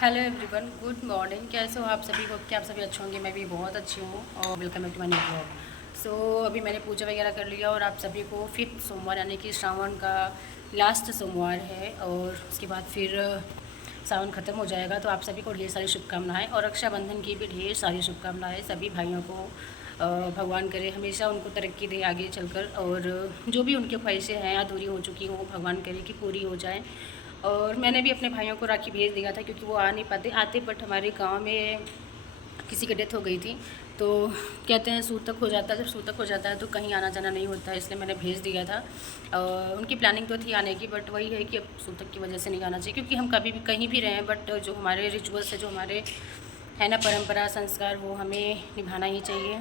Hello everyone, good morning. कैसे हो आप सभी? होप कि आप सभी अच्छे होंगे। मैं भी बहुत अच्छी हूँ और welcome back to my new blog. So अभी मैंने पूजा वगैरह कर लिया और आप सभी को 5th सोमवार यानी कि श्रावण का लास्ट सोमवार है और उसके बाद फिर सावन ख़त्म हो जाएगा। तो आप सभी को ढेर सारी शुभकामनाएं और रक्षाबंधन की भी ढेर सारी शुभकामनाएं। सभी भाइयों को भगवान करे हमेशा उनको तरक्की दे आगे चलकर, और जो भी उनकी ख्वाहिशें हैं अधूरी हो चुकी हो, भगवान करे कि पूरी हो जाए। और मैंने भी अपने भाइयों को राखी भेज दिया था क्योंकि वो आ नहीं पाते आते, बट हमारे गांव में किसी की डेथ हो गई थी। तो कहते हैं सूतक हो जाता है, जब सूतक हो जाता है तो कहीं आना जाना नहीं होता है, इसलिए मैंने भेज दिया था। उनकी प्लानिंग तो थी आने की, बट वही है कि अब सूतक की वजह से नहीं आना चाहिए क्योंकि हम कभी भी कहीं भी रहें, बट जो हमारे रिचुअल्स है, जो हमारे है ना परंपरा संस्कार, वो हमें निभाना ही चाहिए।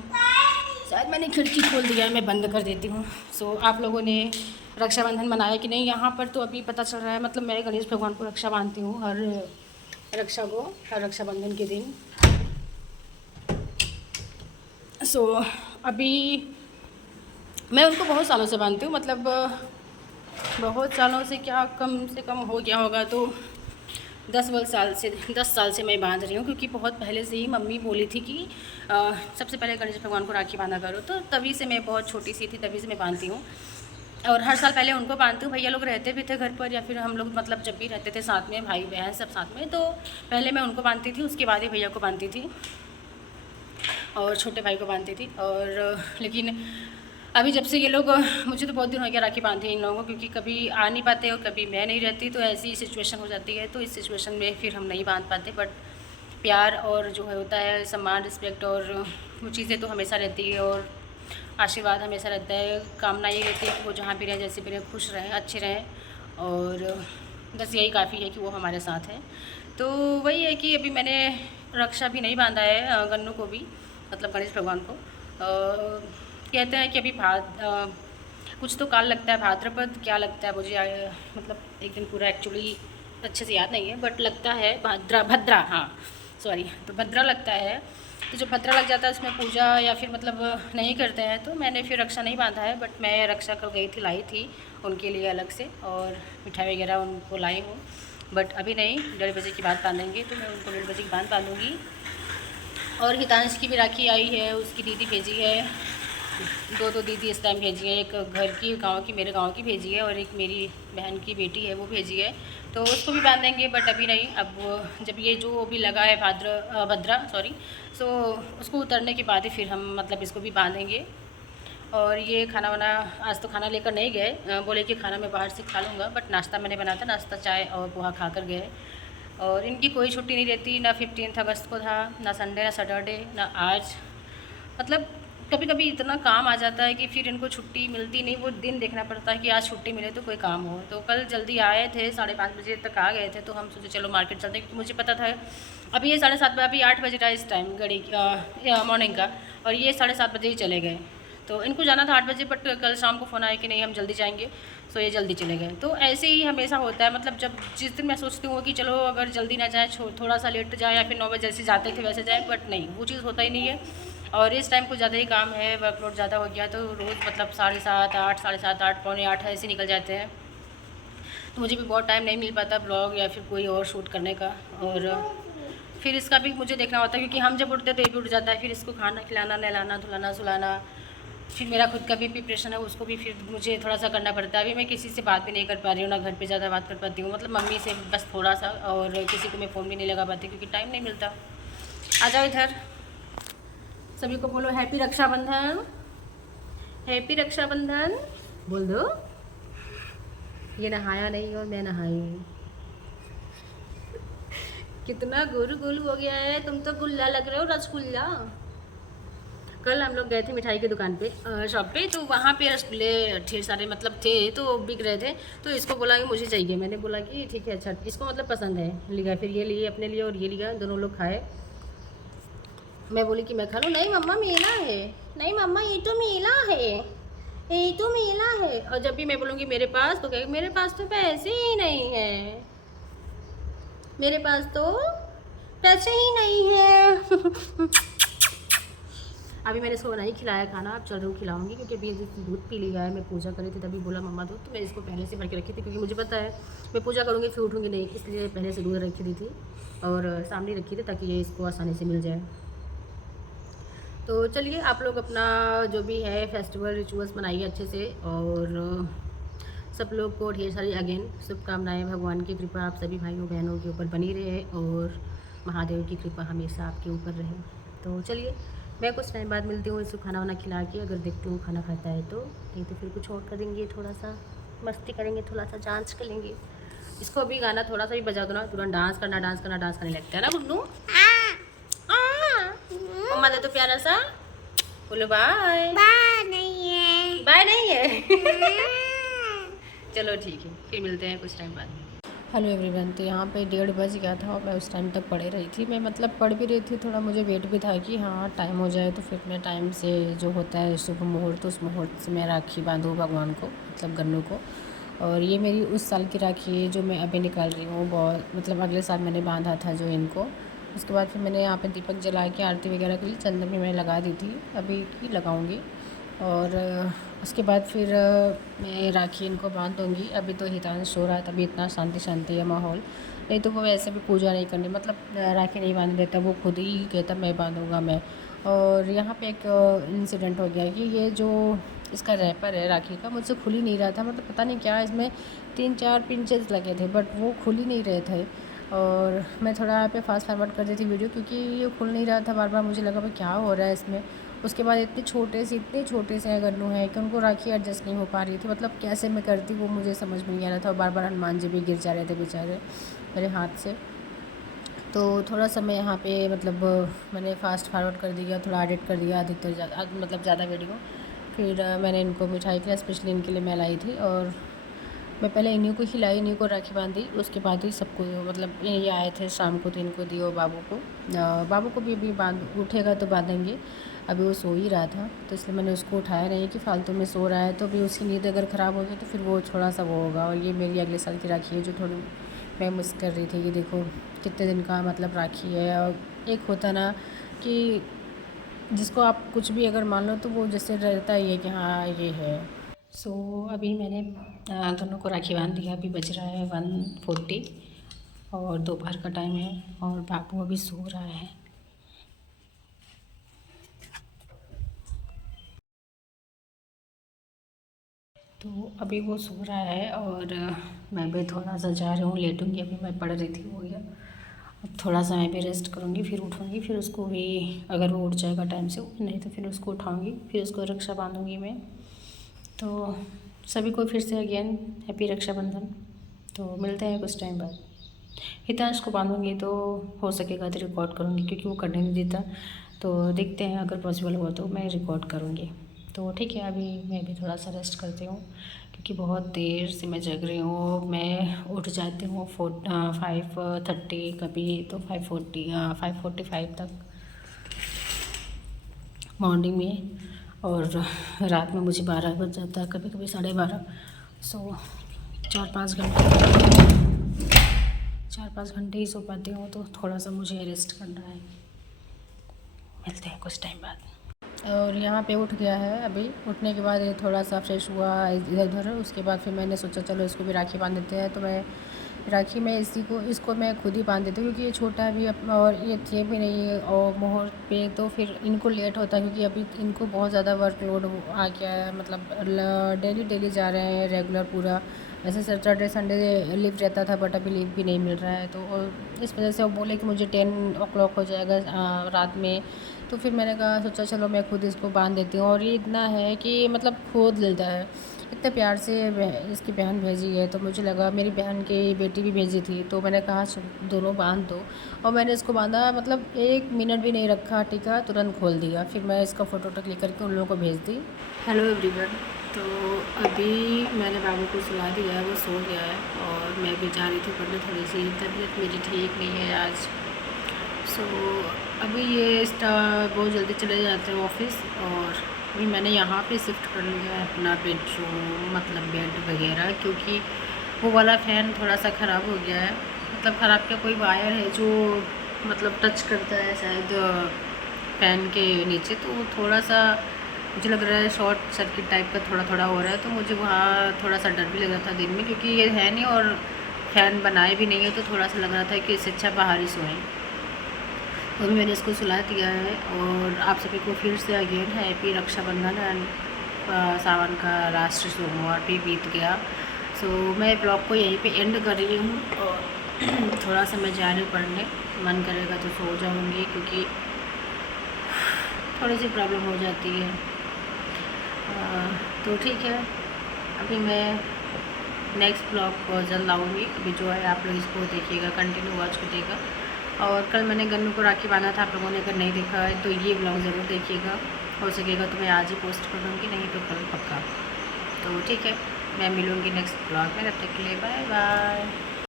शायद मैंने खिड़की खोल दिया है, मैं बंद कर देती हूँ। सो आप लोगों ने रक्षाबंधन मनाया कि नहीं? यहाँ पर तो अभी पता चल रहा है, मतलब मैं गणेश भगवान को रक्षा बांधती हूँ हर रक्षाबंधन के दिन। सो अभी मैं उनको बहुत सालों से बांधती हूँ, मतलब बहुत सालों से, क्या कम से कम हो गया होगा तो 10 साल से मैं बांध रही हूँ, क्योंकि बहुत पहले से ही मम्मी बोली थी कि सबसे पहले गणेश भगवान को राखी बांधा करो। तो तभी से मैं बहुत छोटी सी थी, तभी से मैं बांधती हूँ और हर साल पहले उनको बांधती हूँ। भैया लोग रहते भी थे घर पर, या फिर हम लोग मतलब जब भी रहते थे साथ में, भाई बहन सब साथ में, तो पहले मैं उनको बांधती थी, उसके बाद ही भैया को बांधती थी और छोटे भाई को बांधती थी। और लेकिन अभी जब से ये लोग, मुझे तो बहुत दिन हो गया राखी बांधे इन लोगों को, क्योंकि कभी आ नहीं पाते और कभी मैं नहीं रहती, तो ऐसी सिचुएशन हो जाती है। तो इस सिचुएशन में फिर हम नहीं बांध पाते, बट प्यार और जो है होता है सम्मान, रिस्पेक्ट और वो चीज़ें तो हमेशा रहती है, और आशीर्वाद हमेशा रहता है। कामना ये रहती है कि वो जहाँ भी रहें, जैसे भी रहें, खुश रहें, अच्छे रहें, और बस यही काफ़ी है कि वो हमारे साथ हैं। तो वही है कि अभी मैंने रक्षा भी नहीं बांधा है गन्नू को भी, मतलब गणेश भगवान को। कहते हैं कि अभी कुछ तो काल लगता है, भाद्रपद क्या लगता है मुझे मतलब एक दिन पूरा एक्चुअली अच्छे से याद नहीं है, बट लगता है भद्रा, हाँ सॉरी, तो भद्रा लगता है। तो जो भद्रा लग जाता है उसमें पूजा या फिर मतलब नहीं करते हैं, तो मैंने फिर रक्षा नहीं बांधा है। बट मैं रक्षा कर गई थी, लाई थी उनके लिए अलग से, और मिठाई वगैरह उनको लाई हूँ। बट अभी नहीं, 1:30 बजे की बात बांधेंगे, तो मैं उनको 1:30 की बात बांधूँगी। और हितांश की भी राखी आई है, उसकी दीदी भेजी है, दो दीदी इस टाइम भेजी है। एक घर की, गांव की, मेरे गांव की भेजी है, और एक मेरी बहन की बेटी है, वो भेजी है। तो उसको भी बांधेंगे, बट अभी नहीं। अब जब ये जो अभी लगा है भद्रा सॉरी, सो उसको उतरने के बाद ही फिर हम मतलब इसको भी बांधेंगे। और ये खाना वाना, आज तो खाना लेकर नहीं गए, बोले कि खाना मैं बाहर से खा लूँगा, बट नाश्ता मैंने बनाया था, नाश्ता चाय और पोहा खा कर गए। और इनकी कोई छुट्टी नहीं रहती, ना 15 अगस्त को था, ना संडे, ना सैटरडे, ना आज। मतलब कभी कभी इतना काम आ जाता है कि फिर इनको छुट्टी मिलती नहीं, वो दिन देखना पड़ता है कि आज छुट्टी मिले तो कोई काम हो। तो कल जल्दी आए थे, 5:30 बजे तक आ गए थे, तो हम सोचे चलो मार्केट चलते हैं, क्योंकि मुझे पता था अभी ये 7:30, अभी 8 बज रहा है इस टाइम घड़ी मॉर्निंग का, और ये 7:30 बजे ही चले गए। तो इनको जाना था 8 बजे, बट कल शाम को फ़ोन आया कि नहीं हम जल्दी जाएंगे, तो ये जल्दी चले गए। तो ऐसे ही हमेशा होता है, मतलब जब जिस दिन मैं सोचती हूँ कि चलो अगर जल्दी ना जाए, थोड़ा सा लेट जाए, या फिर 9 बजे जैसे जाते थे वैसे जाए, बट नहीं, वो चीज़ होता ही नहीं है। और इस टाइम कुछ ज़्यादा ही काम है, वर्कलोड ज़्यादा हो गया, तो रोज़ मतलब 7:30, 8, 7:30, 8, पौने 8 ऐसे निकल जाते हैं। तो मुझे भी बहुत टाइम नहीं मिल पाता ब्लॉग या फिर कोई और शूट करने का, और फिर इसका भी मुझे देखना होता है, क्योंकि हम जब उठते तो ये भी उठ जाता है, फिर इसको खाना खिलाना, नहलाना, धुलाना, सुलाना, फिर मेरा खुद का भी प्रिपरेशन है, उसको भी फिर मुझे थोड़ा सा करना पड़ता है। अभी मैं किसी से बात भी नहीं कर पा रही हूँ, ना घर पे ज़्यादा बात कर पाती हूँ, मतलब मम्मी से बस थोड़ा सा, और किसी को मैं फ़ोन भी नहीं लगा पाती क्योंकि टाइम नहीं मिलता। आ जाओ इधर, सभी को बोलो हैप्पी रक्षाबंधन, हैप्पी रक्षाबंधन बोल दो। ये नहाया नहीं और मैं नहाई हूँ। कितना गुल गुल हो गया है, तुम तो गुल्ला लग रहे हो, रसगुल्ला। कल हम लोग गए थे मिठाई की दुकान पे, शॉप पे, तो वहाँ पे रसगुल्ले ढेर सारे मतलब थे, तो बिक रहे थे। तो इसको बोला कि मुझे चाहिए, मैंने बोला कि ठीक है, अच्छा, इसको मतलब पसंद है, लिया। फिर ये लिए अपने लिए और ये लिया, दोनों लोग खाए। मैं बोली कि मैं खा लूँ, नहीं मम्मा मेला है, नहीं मम्मा ये तो मेला है, ये तो मेला है। और जब भी मैं बोलूँगी मेरे पास, तो कहेगी मेरे पास तो पैसे ही नहीं है, मेरे पास तो पैसे ही नहीं है। अभी मैंने इसको नहीं खिलाया खाना, अब चल रही हूँ खिलाऊंगी, क्योंकि अभी दूध पी लिया है। मैं पूजा करी थी तभी बोला मम्मा दूध, तो मैं इसको पहले से भर के रखी थी, क्योंकि मुझे पता है मैं पूजा करूँगी फिर उठूँगी नहीं, इसलिए पहले से दूध रखी दी थी और सामने रखी थी ताकि ये इसको आसानी से मिल जाए। तो चलिए आप लोग अपना जो भी है फेस्टिवल रिचुअल्स मनाइए अच्छे से, और सब लोग को ढेर सारी अगेन शुभकामनाएं। भगवान की कृपा आप सभी भाइयों बहनों के ऊपर बनी रहे और महादेव की कृपा हमेशा आपके ऊपर रहे। तो चलिए मैं कुछ टाइम बाद मिलती हूँ, इसको खाना वाना खिला के, अगर देखती हूँ खाना खाता है तो, नहीं तो फिर कुछ और करेंगे, थोड़ा सा मस्ती करेंगे, थोड़ा सा डांस करेंगे। इसको अभी गाना थोड़ा सा भी बजा दो ना, तुरंत डांस करना डांस करना डांस करने लगता है ना गुन्नू। मम्मा दे तो प्यारा सा बोलो बाय। बाय नहीं है, बाय नहीं है। चलो ठीक है, फिर मिलते हैं कुछ टाइम बाद। हेलो एवरीवन, तो यहाँ पे 1:30 बज गया था और मैं उस टाइम तक पढ़े रही थी। मैं मतलब पढ़ भी रही थी, थोड़ा मुझे वेट भी था कि हाँ टाइम हो जाए तो फिर मैं टाइम से जो होता है शुभ मुहूर्त, उस मुहूर्त से मैं राखी बांधूँ भगवान को, मतलब गन्नू को। और ये मेरी उस साल की राखी है जो मैं अभी निकाल रही हूँ। बहुत मतलब अगले साल मैंने बांधा था जो इनको। उसके बाद फिर मैंने यहाँ पे दीपक जला के आरती वगैरह के लिए चंदन भी मैं लगा दी थी, अभी की लगाऊंगी। और उसके बाद फिर मैं राखी इनको बांध दूँगी। अभी तो हितांश सो रहा है, तभी इतना शांति शांति है माहौल, नहीं तो वो वैसे भी पूजा नहीं करनी, मतलब राखी नहीं बांध देता, वो खुद ही कहता मैं बांधूँगा मैं। और यहाँ पे एक इंसिडेंट हो गया कि ये जो इसका रैपर है राखी का, मुझसे खुल ही नहीं रहा था, मतलब पता नहीं क्या इसमें 3-4 पिंचेस लगे थे बट वो खुल ही नहीं रहे थे। और मैं थोड़ा यहाँ पे फास्ट फॉरवर्ड कर दी थी वीडियो, क्योंकि ये खुल नहीं रहा था बार बार, मुझे लगा भाई क्या हो रहा है इसमें। उसके बाद इतने छोटे से गन्नू हैं कि उनको राखी एडजस्ट नहीं हो पा रही थी, मतलब कैसे मैं करती वो मुझे समझ में नहीं आ रहा था। और बार बार हनुमान जी भी गिर जा रहे थे बेचारे मेरे हाथ से। तो थोड़ा सा मैं यहाँ पे मतलब मैंने फ़ास्ट फॉरवर्ड कर दिया, थोड़ा एडिट कर दिया अधिकतर मतलब ज़्यादा वीडियो। फिर मैंने इनको मिठाई के लिए स्पेशली इनके लिए मैं लाई थी, और मैं पहले इन्हीं को खिलाई, इन्हीं को राखी बांधी, उसके बाद ही सबको, मतलब ये आए थे शाम को तो इनको दी, और बाबू को, बाबू को भी अभी बांध उठेगा तो बांधेंगे। अभी वो सो ही रहा था तो इसलिए मैंने उसको उठाया नहीं कि फालतू में सो रहा है तो अभी उसकी नींद अगर ख़राब होगी तो फिर वो थोड़ा सा वो होगा। और ये मेरी अगले साल की राखी है जो थोड़ी मैं मिस कर रही थी कि देखो कितने दिन का मतलब राखी है। और एक होता ना कि जिसको आप कुछ भी अगर मान लो तो वो जैसे रहता ही है कि हाँ ये है। सो अभी मैंने दोनों को राखी बांध दिया। अभी बज रहा है 1:40 और दोपहर का टाइम है, और बाबू अभी सो रहा है। तो अभी वो सो रहा है और मैं भी थोड़ा सा जा रही हूँ, लेटूँगी। अभी मैं पढ़ रही थी हो गया, अब थोड़ा सा मैं भी रेस्ट करूँगी, फिर उठूँगी, फिर उसको भी अगर वो उठ जाएगा टाइम से, नहीं तो फिर उसको उठाऊँगी, फिर उसको रक्षा बांधूँगी मैं। तो सभी को फिर से अगेन हैप्पी रक्षाबंधन। तो मिलते हैं कुछ टाइम बाद। हितांश को बांधूँगी तो हो सकेगा तो रिकॉर्ड करूँगी, क्योंकि वो करने नहीं देता। तो देखते हैं अगर पॉसिबल हुआ तो मैं रिकॉर्ड करूँगी। तो ठीक है, अभी मैं भी थोड़ा सा रेस्ट करती हूँ, क्योंकि बहुत देर से मैं जग रही हूँ। मैं उठ जाती हूँ 5:30, कभी तो 5:45 तक मॉर्निंग में, और रात में मुझे 12 बज जाता है, कभी कभी 12:30। सो 4-5 घंटे ही सो पाती हूँ, तो थोड़ा सा मुझे रेस्ट करना है। मिलते हैं कुछ टाइम बाद। और यहाँ पे उठ गया है। अभी उठने के बाद ये थोड़ा सा फ्रेश हुआ इधर उधर, उसके बाद फिर मैंने सोचा चलो इसको भी राखी बांध देते हैं। तो मैं राखी में इसको मैं खुद ही बांध देती हूँ, क्योंकि ये छोटा है अभी और ये थे भी नहीं और मुहूर्त पे, तो फिर इनको लेट होता है, क्योंकि अभी इनको बहुत ज़्यादा वर्कलोड आ गया है, मतलब डेली जा रहे हैं रेगुलर पूरा। ऐसे सैटरडे संडे लीव रहता था बट अभी लीव भी नहीं मिल रहा है, तो और इस वजह से वो बोले कि मुझे 10 o'clock हो जाएगा रात में। तो फिर मैंने कहा सोचा चलो मैं खुद इसको बांध देती हूँ। और ये इतना है कि मतलब खोद लेता है, इतने प्यार से इसकी बहन भेजी है, तो मुझे लगा मेरी बहन की बेटी भी भेजी थी, तो मैंने कहा दोनों बांध दो। और मैंने इसको बांधा, मतलब 1 मिनट भी नहीं रखा टीका, तुरंत खोल दिया। फिर मैं इसका फ़ोटो क्लिक करके उन लोगों को भेज दी। हेलो एवरीवन, तो अभी मैंने बाबू को सुला दिया है, वो सो गया है, और मैं भी जा रही थी पढ़ने। थोड़ी सी तबीयत मेरी ठीक नहीं है आज। सो अभी ये बहुत जल्दी चले जाते हैं ऑफिस, और अभी मैंने यहाँ पे शिफ्ट कर लिया है अपना बेडरूम, मतलब बेड वगैरह, क्योंकि वो वाला फ़ैन थोड़ा सा ख़राब हो गया है। मतलब ख़राब क्या, कोई वायर है जो मतलब टच करता है शायद फ़ैन के नीचे, तो वो थोड़ा सा मुझे लग रहा है शॉर्ट सर्किट टाइप का थोड़ा थोड़ा हो रहा है। तो मुझे वहाँ थोड़ा सा डर भी लग रहा था दिन में, क्योंकि ये है नहीं और फ़ैन बनाए भी नहीं है, तो थोड़ा सा लग रहा था कि इससे अच्छा बाहर ही सोएं। तो अभी मैंने इसको सुला दिया है। और आप सभी को फिर से अगेन हैप्पी रक्षाबंधन एंड सावन का लास्ट सोमवार भी बीत गया। सो मैं ब्लॉग को यहीं पे एंड कर रही हूँ, और थोड़ा सा मैं जा रही हूँ पढ़ने, मन करेगा तो सो जाऊँगी, क्योंकि थोड़ी सी प्रॉब्लम हो जाती है। तो ठीक है, अभी मैं नेक्स्ट ब्लॉग बहुत जल्द लाऊँगी। अभी जो है आप लोग इसको देखिएगा, कंटिन्यू वॉच करिएगा। और कल मैंने गन्नू को राखी बांधा था, आप लोगों ने अगर नहीं देखा है तो ये ब्लॉग ज़रूर देखिएगा। हो सकेगा तो मैं आज ही पोस्ट कर दूँगी, नहीं तो कल पक्का। तो ठीक है, मैं मिलूँगी नेक्स्ट ब्लॉग में, तब तक के लिए बाय बाय।